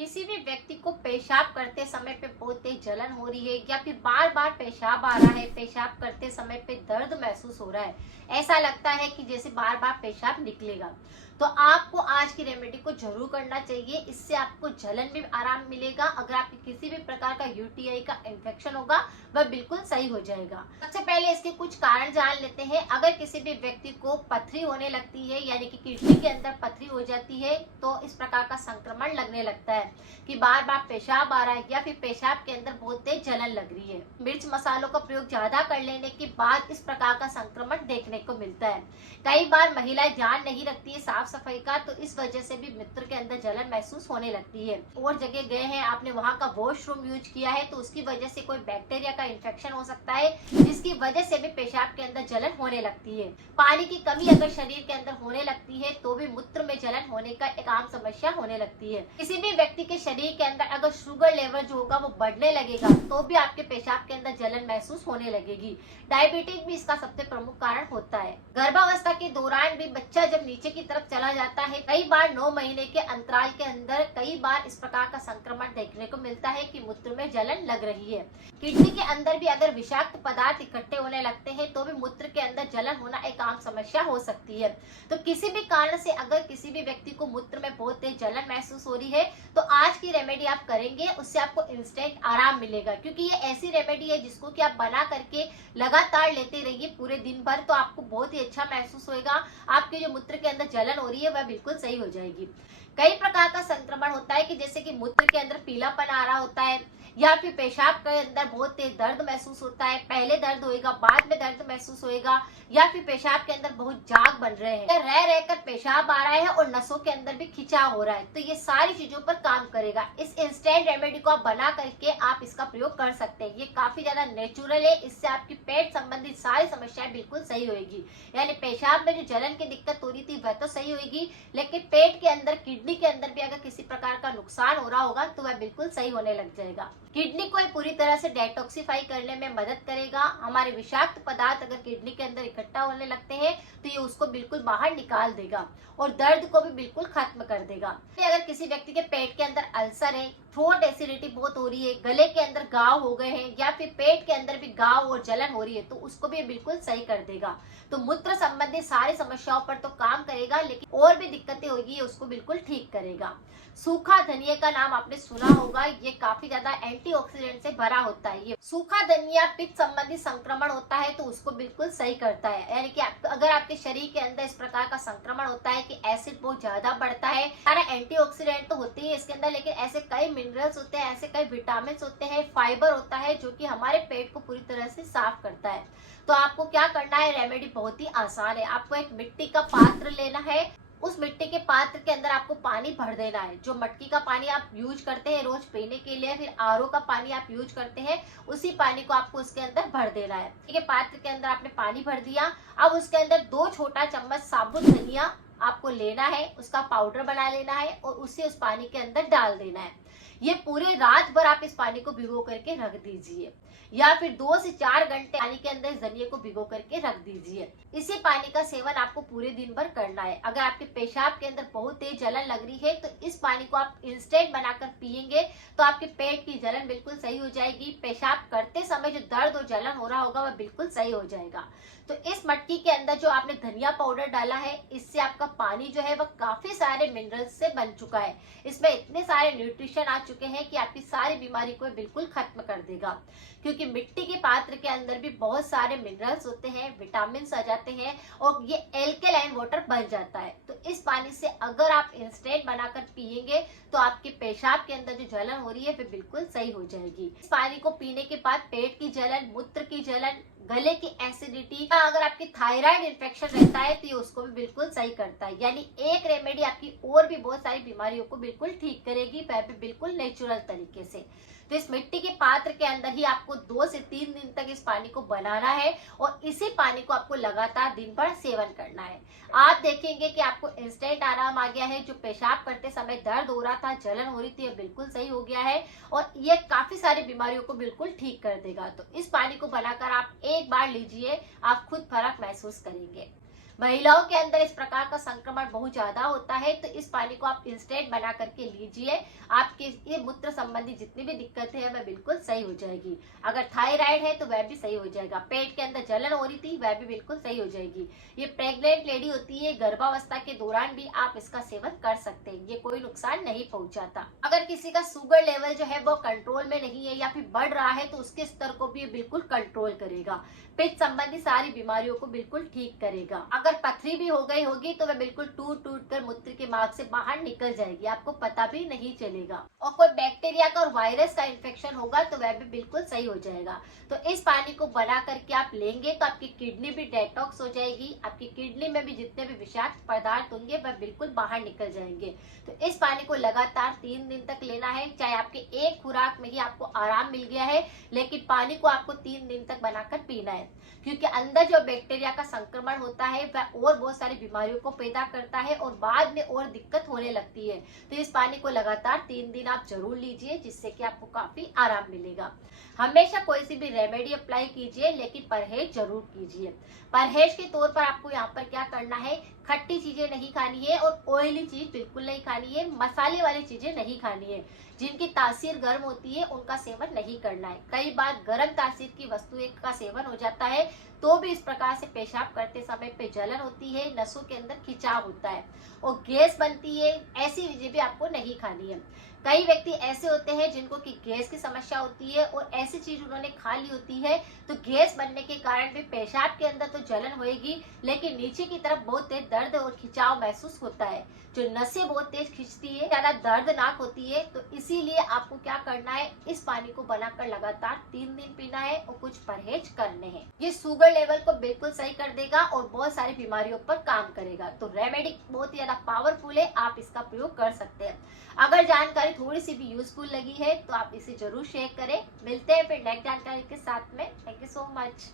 किसी भी व्यक्ति को पेशाब करते समय पे बहुत तेज जलन हो रही है या फिर बार बार पेशाब आ रहा है, पेशाब करते समय पे दर्द महसूस हो रहा है, ऐसा लगता है कि जैसे बार बार पेशाब निकलेगा, तो आपको आज की रेमेडी को जरूर करना चाहिए। इससे आपको जलन में आराम मिलेगा। अगर आपके किसी भी प्रकार का यूटीआई का इन्फेक्शन होगा वह बिल्कुल सही हो जाएगा। सबसे पहले इसके कुछ कारण जान लेते हैं। अगर किसी भी व्यक्ति को पथरी होने लगती है यानी कि किडनी के अंदर पथरी हो जाती है, तो इस प्रकार का संक्रमण लगने लगता है कि बार बार पेशाब आ रहा है या फिर पेशाब के अंदर बहुत तेज जलन लग रही है। मिर्च मसालों का प्रयोग ज्यादा कर लेने के बाद इस प्रकार का संक्रमण देखने को मिलता है। कई बार महिलाएं ध्यान नहीं रखती है साफ सफाई का, तो इस वजह से भी मूत्र के अंदर जलन महसूस होने लगती है। और जगह गए हैं, आपने वहाँ का वॉशरूम यूज किया है, तो उसकी वजह से कोई बैक्टीरिया का इन्फेक्शन हो सकता है, जिसकी वजह से भी पेशाब के अंदर जलन होने लगती है। पानी की कमी अगर शरीर के अंदर होने लगती है तो भी मूत्र में जलन होने का एक आम समस्या होने लगती है। किसी भी व्यक्ति के शरीर के अंदर अगर शुगर लेवल जो होगा वो बढ़ने लगेगा तो भी आपके पेशाब के अंदर जलन महसूस होने लगेगी। डायबिटीज भी इसका सबसे प्रमुख कारण होता है। गर्भावस्था के दौरान भी बच्चा जब नीचे की तरफ चला जाता है, कई बार 9 महीने के अंतराल के अंदर कई बार इस प्रकार का संक्रमण देखने को मिलता है कि मूत्र में जलन लग रही है। किडनी के अंदर भी अगर विषाक्त पदार्थ इकट्ठे होने लगते हैं तो भी मूत्र के अंदर जलन होना एक आम समस्या हो सकती है। तो किसी भी कारण से अगर किसी भी व्यक्ति को मूत्र में बहुत तेज जलन महसूस हो रही है, तो आज की रेमेडी आप करेंगे, उससे आपको इंस्टेंट आराम मिलेगा। क्योंकि ये ऐसी रेमेडी है जिसको कि आप बना करके लगातार लेते रहिए पूरे दिन भर, तो आपको बहुत ही अच्छा महसूस होगा। आपके जो मूत्र के अंदर जलन हो रही है वह बिल्कुल सही हो जाएगी। कई प्रकार का संक्रमण होता है कि जैसे कि मूत्र के अंदर पीलापन आ रहा होता है या फिर पेशाब के अंदर बहुत तेज दर्द महसूस होता है। पहले दर्द होएगा, बाद में दर्द महसूस होएगा, या फिर पेशाब के अंदर बहुत झाग बन रहे हैं, रह रहकर पेशाब आ रहा है और नसों के अंदर भी खिंचाव हो रहा है, तो ये सारी चीजों पर काम करेगा। इस इंस्टेंट रेमेडी को आप बना करके आप इसका प्रयोग कर सकते हैं। ये काफी ज्यादा नेचुरल है। इससे आपकी पेट संबंधित सारी समस्याएं बिल्कुल सही होगी। यानी पेशाब में जो जलन की दिक्कत हो रही थी वह तो सही होगी, लेकिन पेट के अंदर, किडनी के अंदर भी अगर किसी प्रकार का नुकसान हो रहा होगा तो वह बिल्कुल सही होने लग जाएगा। किडनी को पूरी तरह से डेटॉक्सिफाई करने में मदद करेगा। हमारे विषाक्त पदार्थ अगर किडनी के अंदर इकट्ठा होने लगते हैं तो ये उसको बिल्कुल बाहर निकाल देगा और दर्द को भी बिल्कुल खत्म कर देगा। अगर किसी व्यक्ति के पेट के अंदर अल्सर है, थ्रोट एसिडिटी बहुत हो रही है, गले के अंदर घाव हो गए हैं या फिर पेट के अंदर भी घाव और जलन हो रही है, तो उसको भी बिल्कुल सही कर देगा। तो मूत्र संबंधी सारी समस्याओं पर तो काम करेगा, लेकिन और भी दिक्कतें होगी उसको बिल्कुल ठीक करेगा। सूखा धनिया का नाम आपने सुना होगा। ये काफी ज्यादा एंटीऑक्सीडेंट से भरा होता है। ये सूखा धनिया पित्त संबंधी संक्रमण होता है तो उसको बिल्कुल सही करता है। यानी कि अगर आपके शरीर के अंदर इस प्रकार का संक्रमण होता है कि एसिड बहुत ज्यादा बढ़ता है, सारा एंटीऑक्सीडेंट तो होते ही इसके अंदर, लेकिन ऐसे कई मिनरल्स होते हैं, ऐसे कई विटामिन होते हैं, फाइबर होता है जो कि हमारे पेट को पूरी तरह से साफ करता है। तो आपको क्या करना है, रेमेडी बहुत ही आसान है। आपको एक मिट्टी का पात्र लेना है। उस मिट्टी के पात्र के अंदर आपको पानी भर देना है। जो मटकी का पानी आप यूज करते हैं रोज पीने के लिए, फिर आरओ का पानी आप यूज करते हैं, उसी पानी को आपको उसके अंदर भर देना है। ठीक है, पात्र के अंदर आपने पानी भर दिया। अब उसके अंदर 2 छोटा चम्मच साबुत धनिया आपको लेना है, उसका पाउडर बना लेना है और उसे उस पानी के अंदर डाल देना है। ये पूरे रात भर आप इस पानी को भिगो करके रख दीजिए, या फिर 2 से 4 घंटे पानी के अंदर इस धनिया को भिगो करके रख दीजिए। इसी पानी का सेवन आपको पूरे दिन भर करना है। अगर आपके पेशाब के अंदर बहुत तेज जलन लग रही है तो इस पानी को आप इंस्टेंट बनाकर पिएंगे तो आपके पेट की जलन बिल्कुल सही हो जाएगी। पेशाब करते समय जो दर्द और जलन हो रहा होगा वह बिल्कुल सही हो जाएगा। तो इस मटकी के अंदर जो आपने धनिया पाउडर डाला है, इससे आपका पानी जो है वह काफी सारे मिनरल्स से बन चुका है। इसमें इतने सारे न्यूट्रिशन आ चुके हैं कि आपकी सारी बीमारी को बिल्कुल खत्म कर देगा। क्योंकि मिट्टी के पात्र के अंदर भी बहुत सारे मिनरल्स होते हैं, विटामिन आ जाते हैं और ये एल्केलाइन वाटर बन जाता है। तो इस पानी से अगर आप इंस्टेंट बनाकर पिएंगे तो आपके पेशाब के अंदर जो जलन हो रही है वो बिल्कुल सही हो जाएगी। इस पानी को पीने के बाद पेट की जलन, मूत्र की जलन, गले की एसिडिटी, अगर आपकी थायराइड इन्फेक्शन रहता है तो ये उसको भी बिल्कुल सही करता है। यानी एक रेमेडी आपकी और भी बहुत सारी बीमारियों को बिल्कुल ठीक करेगी, वह भी बिल्कुल नेचुरल तरीके से। तो इस मिट्टी के पात्र के अंदर ही आपको 2 से 3 दिन तक इस पानी को बनाना है और इसी पानी को आपको लगातार दिन भर सेवन करना है। आप देखेंगे कि आपको इंस्टेंट आराम आ गया है। जो पेशाब करते समय दर्द हो रहा था, जलन हो रही थी, ये बिल्कुल सही हो गया है और ये काफी सारी बीमारियों को बिल्कुल ठीक कर देगा। तो इस पानी को बनाकर आप एक बार लीजिए, आप खुद फर्क महसूस करेंगे। महिलाओं के अंदर इस प्रकार का संक्रमण बहुत ज्यादा होता है, तो इस पानी को आप इंस्टेंट बना करके लीजिए। आपके ये मूत्र संबंधी जितनी भी दिक्कतें हैं वह बिल्कुल सही हो जाएगी। अगर थायराइड है तो वह भी सही हो जाएगा। पेट के अंदर जलन हो रही थी वह भी बिल्कुल सही हो जाएगी। ये प्रेग्नेंट लेडी होती है, गर्भावस्था के दौरान भी आप इसका सेवन कर सकते हैं, ये कोई नुकसान नहीं पहुंचाता। अगर किसी का शुगर लेवल जो है वो कंट्रोल में नहीं है या फिर बढ़ रहा है तो उसके स्तर को भी ये बिल्कुल कंट्रोल करेगा। पेट संबंधी सारी बीमारियों को बिल्कुल ठीक करेगा। अगर पथरी भी हो गई होगी तो वह बिल्कुल टूट टूट कर मूत्र के मार्ग से बाहर निकल जाएगी, आपको पता भी नहीं चलेगा। और कोई बैक्टीरिया का और वायरस का इन्फेक्शन होगा तो वह भी बिल्कुल सही हो जाएगा। तो इस पानी को बना करके आप लेंगे तो आपकी किडनी भी डेटॉक्स हो जाएगी। आपकी किडनी में भी जितने भी विषाक्त पदार्थ होंगे वह बिल्कुल बाहर निकल जाएंगे। तो इस पानी को लगातार 3 दिन तक लेना है। चाहे आपके एक खुराक में ही आपको आराम मिल गया है, लेकिन पानी को आपको 3 दिन तक बनाकर पीना है, क्योंकि अंदर जो बैक्टीरिया का संक्रमण होता है वह और बहुत सारी बीमारियों को पैदा करता है और बाद में और दिक्कत होने लगती है। तो इस पानी को लगातार 3 दिन आप जरूर लीजिए, जिससे कि आपको काफी आराम मिलेगा। हमेशा कोई सी भी रेमेडी अप्लाई कीजिए, लेकिन परहेज जरूर कीजिए। परहेज के तौर पर आपको यहाँ पर क्या करना है, खट्टी चीजें नहीं खानी है और ऑयली चीज बिल्कुल नहीं खानी है, मसाले वाली चीजें नहीं खानी है। जिनकी तासीर गर्म होती है उनका सेवन नहीं करना है। कई बार गर्म तासीर की वस्तु का सेवन हो जाता है तो भी इस प्रकार से पेशाब करते समय पे जलन होती है, नसों के अंदर खिंचाव होता है और गैस बनती है। ऐसी चीजें भी आपको नहीं खानी है। कई व्यक्ति ऐसे होते हैं जिनको कि गैस की समस्या होती है और ऐसी चीज उन्होंने खा ली होती है, तो गैस बनने के कारण भी पेशाब के अंदर तो जलन होएगी, लेकिन नीचे की तरफ बहुत तेज दर्द और खिंचाव महसूस होता है। जो नसें बहुत तेज खिंचती है, ज्यादा दर्दनाक होती है। तो इसीलिए आपको क्या करना है, इस पानी को बनाकर लगातार 3 दिन पीना है और कुछ परहेज करने हैं। ये शुगर लेवल को बिल्कुल सही कर देगा और बहुत सारी बीमारियों पर काम करेगा। तो रेमेडी बहुत ही ज्यादा पावरफुल है, आप इसका प्रयोग कर सकते हैं। अगर जानकारी थोड़ी सी भी यूजफुल लगी है तो आप इसे जरूर शेयर करें। मिलते हैं फिर नेक्स्ट जानकारी के साथ में। Thank you so much.